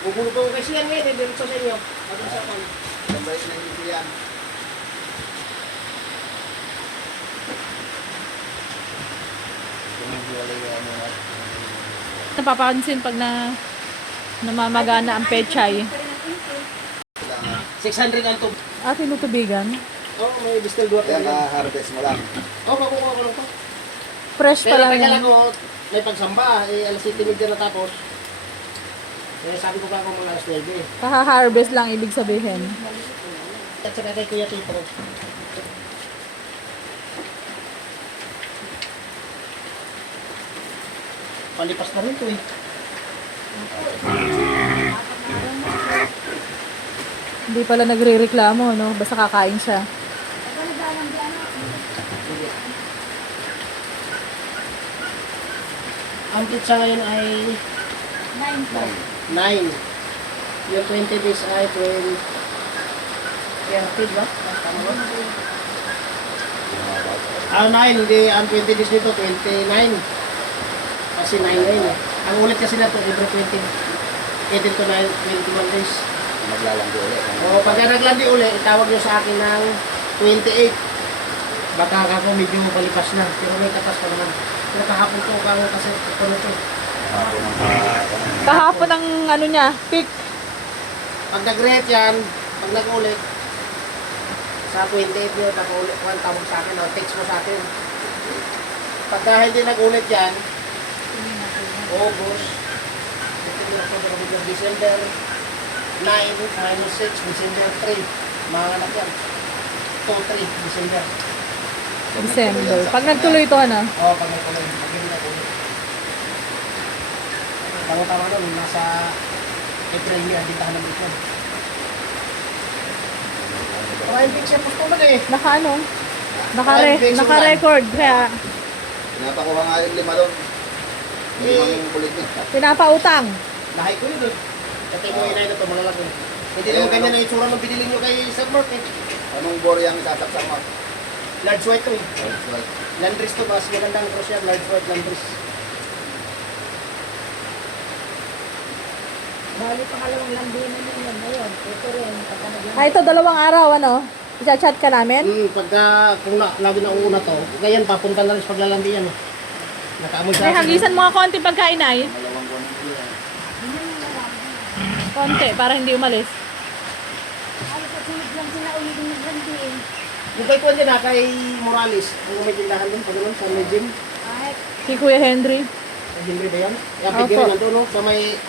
Bubulog ko kasi yan ngayon, diretso sa inyo. Pag sa akin. Tambay na hindi yan. Napapansin pag namamagana ang pechay. 600 ang tub. Ah, tinutubigan. Oo, may distilled water. Kaya ka-harvest mo lang. Oo, makukuha ko lang po. Fresh pa Pero lang tagal yan. ako, may pagsamba, alas 7:30 na tapos. Sabi ko pa ako mga alas 9. Kaha-harvest lang ibig sabihin. At saka kay Kuya Tito. Palipas na rin ito eh. Hindi pala nagre-reklamo, no? Basta kakain siya. Ang pizza ngayon ay 9. Yung 20 days ay 20. 30 ba? Tama ba? 9. Hindi, ang 20 days nito, 29. Kasi 9 ngayon eh. Ang ulit kasi na ito, every 20. 18 to 21 days. Maglalanggo ulit. O, pagka naglandi uli, itawag nyo sa akin ng 28. Baka ako medyo palipas na. Pero may katas pa naman. Pero kahapon ko kasi ito nito. Kahapon ang ano niya, peak. Pag nag-rate yan, pag nag-ulit, sa 28 nyo, nag-ulit, tawag sa akin, text mo sa akin. Pagka hindi nag-ulit yan, August, December 9, minus 6, December 3, mga anak yan. 2, 3, December. December. Pag nagtuloy ito, ano? Oo, pag nag-ulit, pag hindi nag-ulit. Tama-tama nun, nasa April niya, ditahan naman ito. Maraming picture post naman eh. Naka ano? Naka-record. Kaya Pinapakuha nga yung 5 doon. Limang kulit niya. pinapautang. Lahay ko yun eh. Kasi mo inay na ito, malalaki. Hindi naman ganyan ang itsura ng binili nyo kay Sir Mark eh. Anong bore yung isasaksak mo? Large white to eh. Right. Landris to, mas magandang cross yan. Large white Landris. Bali, pangalawang landinan yun yun ngayon. Ito rin, pagka Ah, ito 2 araw, ano? Isa-chat ka namin? Pagka, kung lagi na uuna to, ganyan, papunta na rin sa paglalandi yan eh. Nakaamoy sa Ay, hagisan mo nga konti pagkain ay. Malawang buwan ng buwan. Konti, para hindi umalis. Ay, kasunod lang sila ulit ng landiin. Yung kay Kwan din kay Morales, ang may tindahan doon, pag naman, sa may gym. Kahit, Si Kuya Henry. Sa gym rin ba yan? Yung Opo. bigyan nandun, no? Sa may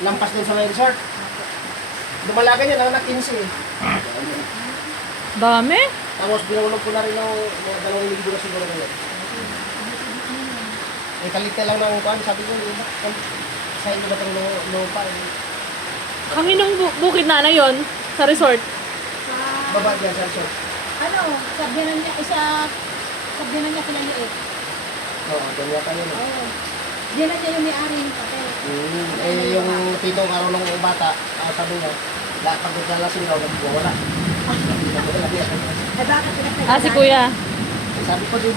lampas doon sa may resort. Dumalagan yan, ang anak 15 eh. Dami. Tapos binulog ko na rin ng 2 linggo na siguro ngayon. Eh, kalite lang ng kuwan, sabi ko, sa inyo ba itong lupa eh. Kanginong bukid na yon sa resort. sa, Baba dyan sa resort. ano, sabyanan niya pinaliit. Oo, dyan yata yun eh. Oo. Diyan niya yung may-ari ng papel. Eh, yung pitong araw ng bata, sabi niya, pag naglalasing daw, wala. Ay, bakit pinapagdala? Ah, si Kuya. Sabi ko din,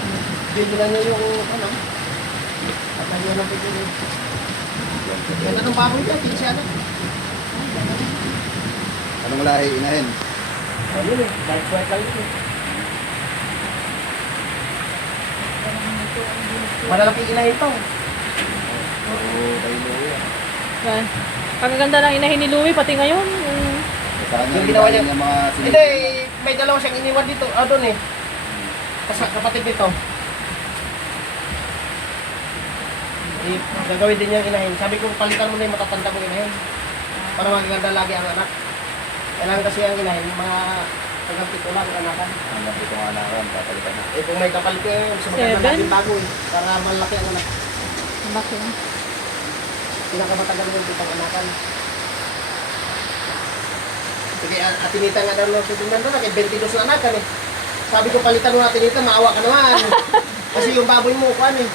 bilbilan niya yung, ano, patayo ng pitong yun. Ganda ng baboy niya, pinsi ano. Anong lahi inahin? Ayun eh, dark white lang yun eh. Malalaki inahin to. Oo, kay Louie. Yan. Kagaganda ng inahin ni Louie, pati ngayon. Sa kanya Yung ginawa niya. yung mga Hindi, may dalawa siyang iniwan dito, doon eh. Kapatid nito. Eh, gagawin din niyang inahin. Sabi ko, palitan mo na yung matatanda mong inahin. Para magaganda lagi ang anak. Kailangan kasi ang inahin, mga hanggang 7 lang ang anakan. Hanggang dito nga nakan, papalitan na. Eh kung may kapal ka, mas maganda 7? lagi bago eh. Para malaki ang anak. Bakit? Pinakamatagal mo dito ang anakan. Sige, atinita nga daw ng sudunan doon, kay 22 na anakan eh. Sabi ko, palitan mo natin dito, maawa ka naman. Kasi yung baboy mo, kuhan eh.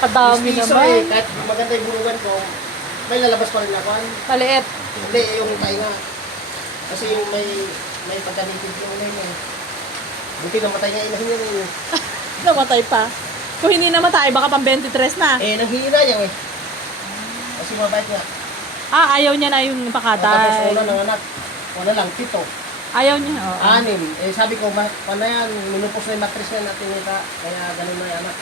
Kadami Piso naman. eh, kahit maganda yung bulungan ko, may lalabas pa rin ako. Maliit. Hindi, yung tainga. Kasi yung may pagka-native yung ulo niya. Buti namatay nga inahin niya eh. Namatay pa. Kung hindi namatay, baka pang 23 na. Eh, nanghihina niya eh. Kasi mabait nga. Ayaw niya na yung Tapos pakatay. una ng anak, wala lang, 7. Ayaw niya, oo. 6. Eh sabi ko, paano yan, minupos na yung matris na natin nita, kaya ganun na yung anak.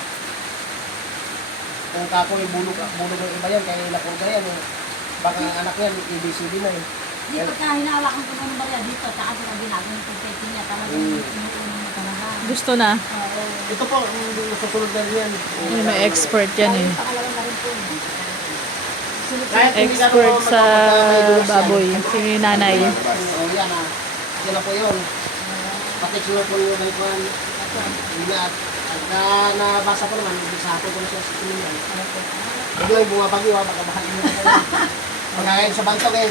Kung kako yung bulog ng iba yan, kaya nakurga yan, baka ang anak yan, ABCD na eh. Di pagka hinahawakan ko ng barya dito, tsaka sa ginagawa ng pagkaiti niya, talagang inuunan mo talaga. Gusto na. Oo. Ito po, susunod na rin yan. May expert yan eh. Pakalaman na rin po. Kahit hindi ka Expert naman sa may dulas yan. baboy. Si nanay. Oo, yan ah. Yan na po yun. Pakicture po yun ng kwan. Yun na. At nabasa ko naman, sa hapon ko na siya sa sinunan. Biglang bumabagyo ha, baka bahain mo na kayo. Pagkakain sa bantog eh.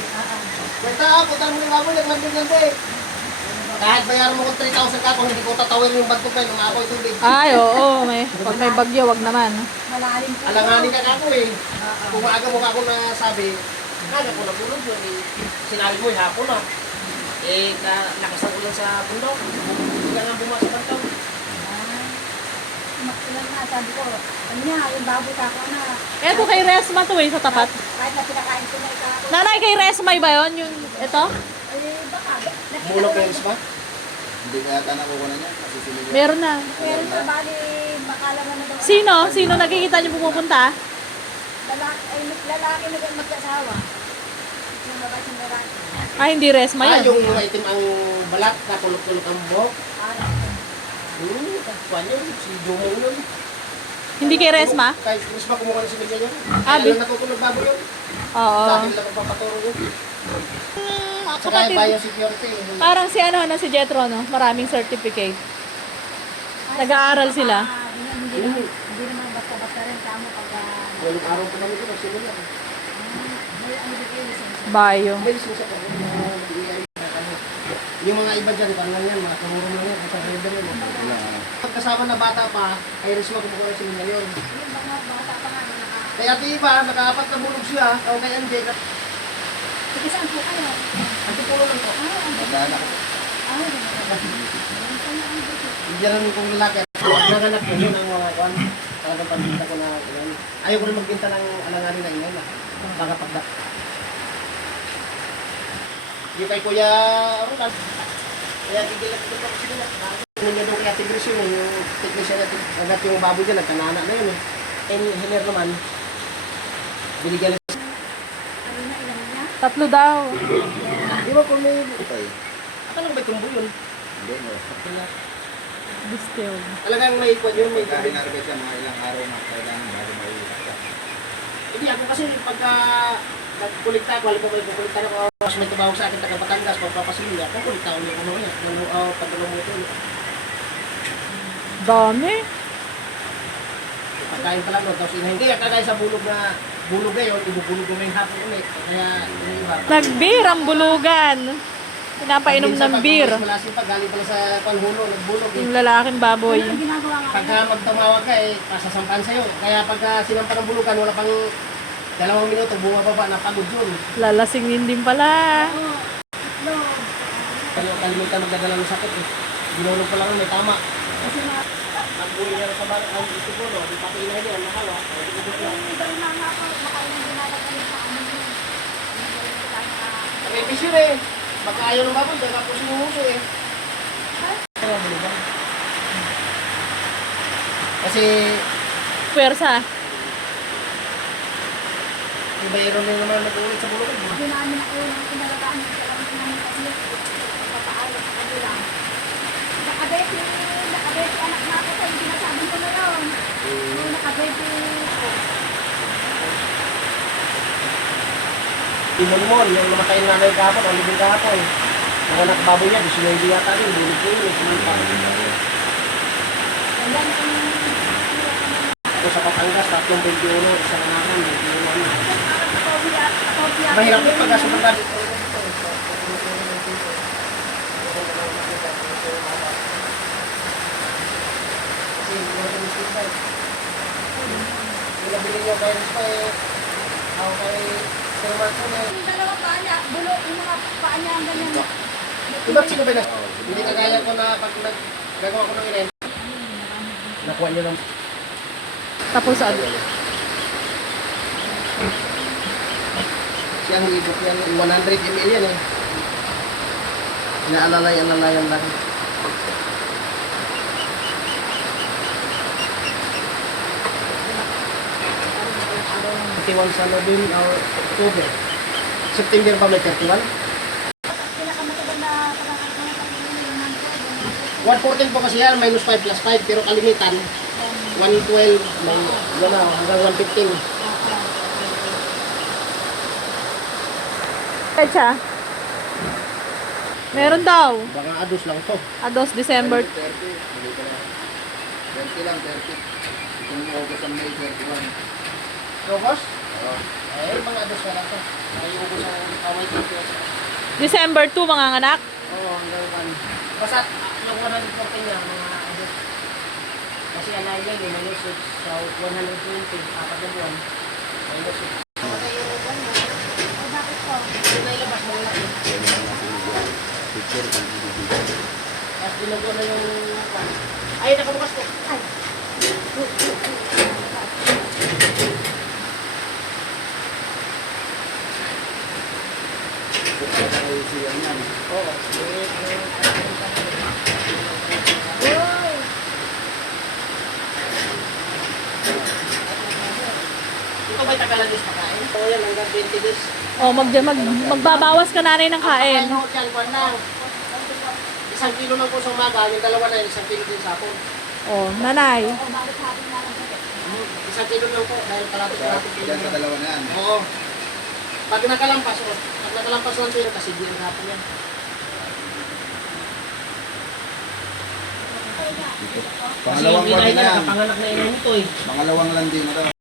Kwenta, punta mo yung baboy, naglandig-landig eh. Kahit bayaran mo kung 3,000 ka, kung hindi ko tatawin yung bantog kayo, nung ako yung tubig. Ay, oo. Pag may bagyo, wag naman. Malalim po. Alanganin ka kako eh. Kung maaga mo kako na sabi, aga ko nagulog yun eh. Sinabi mo, hapon na. Eh, lakas ng ulan sa bundok. Hindi ka nga bumasa sa bantog. Makilang na, sabi ko, ano niya, yung baboy kako na. Eto kay Resma to eh, sa tapat. Kahit na pinakain ko na ikako. Nanay, kay Resma ba yun? Yung, ito? Baka, nakita Bulok ko na lang. yung ba? Hindi kaya ka nakukuha niya. Kasi sinigyan. Meron na. Meron na, bali, makalaman na daw. Sino? Sino nakikita niyo pumupunta? Lalaki na mag-asawa. Yung babae yung lalaki. Hindi Resma yun. Yung maitim ang balat na kulok-kulok ang buhok. Kuhan yun, si Jumong yun. Hindi kay Resma? Kay Resma kumuha na si Miguel yun. Ah, Kaya lang natutulog bago yun. Oo. Sa akin lang magpapaturo yun. Saka Kapatid, biosecurity. parang si ano na si Jetro, no? Maraming certificate. Nag-aaral sila. Hindi naman basta-basta rin kamo pag Walang araw pa namin ito, nagsimula. Bio. Bilis mo siya kasi yung mga iba dyan, parang yan, mga kamuro na yan, sa river yun. Pagkasama na bata pa, ay Resma kumukuha si Miguel yun. yung bata pa nga naka. Kaya ati iba, naka-4 na bulog siya, o kay Anjay, Sige, saan po kayo? ati pulo lang po. Magkaanak. Hindi rin kong lalaki. Nanganak ko yun ang mga kwan. Talagang pambinta ko na yan. Ayaw ko rin magbinta ng alanganin na ingay na. Baka pagdak. Yung kay Kuya Roland. Kaya gigilat ko pa kasi nila. Hindi doon kaya Tigres yun eh. Yung technician natin. Agad yung baboy dyan. Nagkanana na yun eh. Engineer naman. Binigyan na. Ano na ilan niya? 3 daw. Di ba kung may... Okay. Akala ko may tumbo yun. Hindi mo. Distilled. Talagang may kwan yun. May Pagka tubig. hinarvest siya, mga ilang araw na kailangan bago may Hindi ako kasi pagka nagkulikta ako, alam ko may kukulikta ako, mas may tumawag sa akin taga Batangas, pagpapasilya, ako kulikta ulit ako ulit, yung pagdalong mo ito ulit. Dami. Pagkain pa lang doon, tapos inahin, kaya kagaya sa bulog ngayon, ibubulog mo yung hapon ulit, kaya yung iba. Nag-beer ang bulugan. Pinapainom ng beer. Malasin pa, galing pala sa panhulo, nagbulog eh. Yung lalaking baboy. Ano ginagawa nga? Pagka magtamawag ka eh, pasasampan sa'yo, kaya pagka sinampan ng bulugan, wala pang 2 minuto, bumababa, napagod yun. Lalasingin din pala. Kalimutan magdadala ng sakit eh. Ginulog pa lang may tama. Kasi mga Nagbuhay niya sa balat, ang ito po, no? Di pati na yan, nakawa. yung iba rin na nga po, baka yung ginagawa ko sa amin yun. May bisyo eh. Baka ayaw ng baboy, dahil ako sumuso eh. Kaya mo ba? Kasi, Pwersa. yung bayero na naman nag-ulit sa bulong. Hindi namin ako yung pinalagaan yung kailangan namin kasi papaalam sa kanila. Nakabeti anak na ako tayo, sinasabi ko na yun. Nakabeti ako. Timon-mon, yung namatay na nanay kahapon, ang libing kahapon. Ang anak baboy niya, 19 yata rin, bulig ko yun, sinimpa. Ayan ang Ako sa Patangas, 3.21, isang anakan, 21. phobia. Mahirap yun pagka sobrang dami. Kasi hindi ko ito miskin pa eh. Yung nabili niyo kay Rispa eh, ako kay Sir Marco na eh. Yung dalawa paa niya, bulo, yung mga paa niya ang ganyan. Diba sino ba na? Hindi kagaya ko na pag nagagawa ko ng event. Nakuha niyo lang. Tapos ano? Si ilang higop yan. 100 ml yan eh. Inaalalay-alalayan lang. Sa November or October. September pa may 31? Pinakamatagal na pagkakataon ng pag-iinom ng 114 po kasi yan, minus 5 plus 5, pero kalimitan, 112, may, yan na, hanggang 115. Pecha. Meron daw. Baka ados lang to. Ados, December. 30. Hindi ko na. 20 lang, 30. Itong August ang May 31. Rogos? Oo. Eh, mga ados na lang to. Ay, ubos ang kaway dito. December 2, mga anak. Oo, hanggang 1. Basta, yung 114 niya, mga ados. Kasi alay yan, eh, minus 6, so 120, apat na buwan. Minus 6. Patay yung buwan mo. O bakit po? Yung nailabas mo lang. Tapos binugo na yung pan. Ay, nakabukas po. Ay. Oo. Ito ba'y tagalan is pakain? Oo yan, hanggang 20 days. Oh, magbabawas ka nanay ng kain. Ang pakain mo, kwan lang. 1 kilo lang po sa umaga, yung dalawa na yun, 1 kilo din sa hapon. Oh, nanay. O bakit sabi na lang po? 1 kilo lang po, dahil palati kilo Yan sa lang. dalawa na yan. Oo. Pag nakalampas, pag nakalampas lang sa'yo, kasi di ang hapon yan. Kasi Pangalawang yung buwan inay na niya, yan. nakapanganak na inay nito eh. Pangalawang landi na daw.